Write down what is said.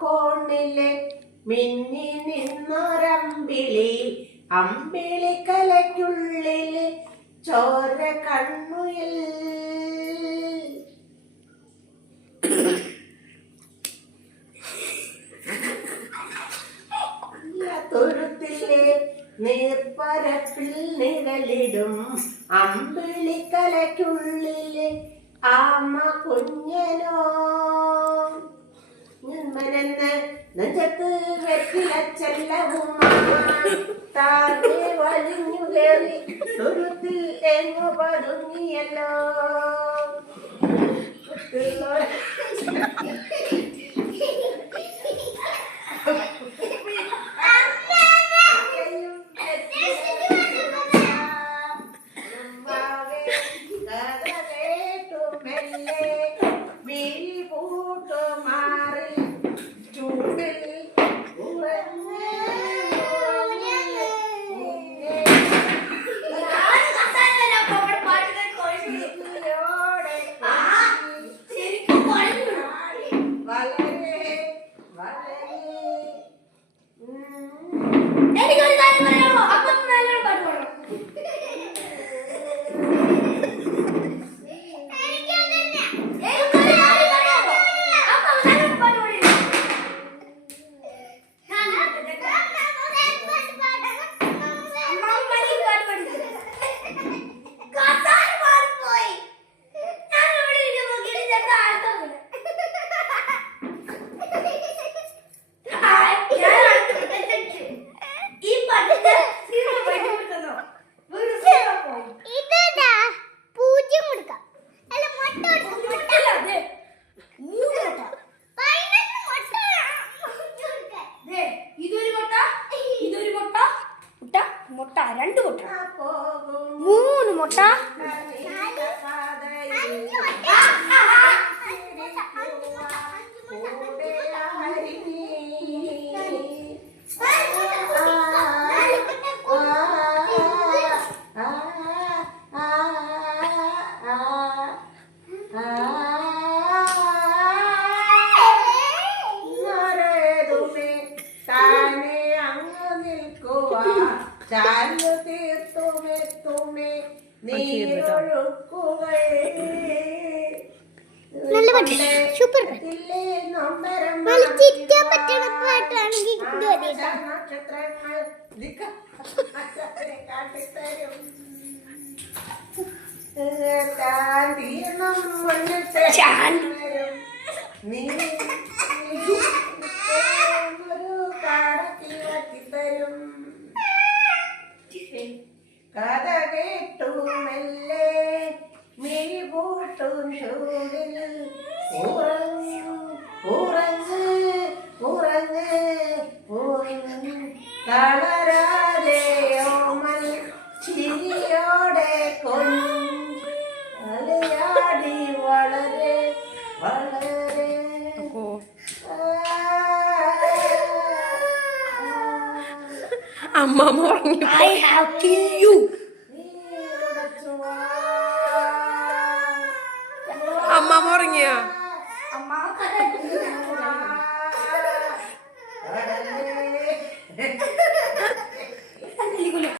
കോണിലെ മിന്നി നിന്നൊരമ്പിളി അമ്പിളിക്കലയ്ക്കുള്ളിൽ ചോര കണ്ണുയിൽ തുരുത്തിലെ നീർപ്പരപ്പിൽ നിഴലിടും അമ്പിളിക്കലയ്ക്കുള്ളില് ആമ കുഞ്ഞനോ മനെന്ന് നെഞ്ചത്ത് വെറ്റിലച്ചെല്ലവുമായി താഴെ വലിഞ്ഞു കയറി തുരുത്തിൽ എങ്ങു പതുങ്ങിയല്ലോ. മുട്ട 2 മുട്ട 3 മുട്ട ചാലു തീർത്തുമെത്തുമേ നീരൊഴുക്കുകൾ നല്ല പാട്ട് സൂപ്പർ ചിരിക്കാൻ പറ്റുന്ന പാട്ടാണെങ്കിൽ നക്ഷത്രങ്ങൾ കാട്ടിത്തരും നീ ഒരു കാടത്തി വറ്റിത്തരും കഥ കേട്ടു മെല്ലെ മിഴി കൂട്ടും ചൂടിൽ ഉറങ്ങ് ഉറങ്ങ് ഉറങ്ങ് ഉറങ്ങ് തളരാതെ ഓമൽ ചിരിയോടെ കൊലയാടി വളരെ വളരെ അമ്മ ഉറങ്ങി. I have killed you. അമ്മ ഉറങ്ങിയ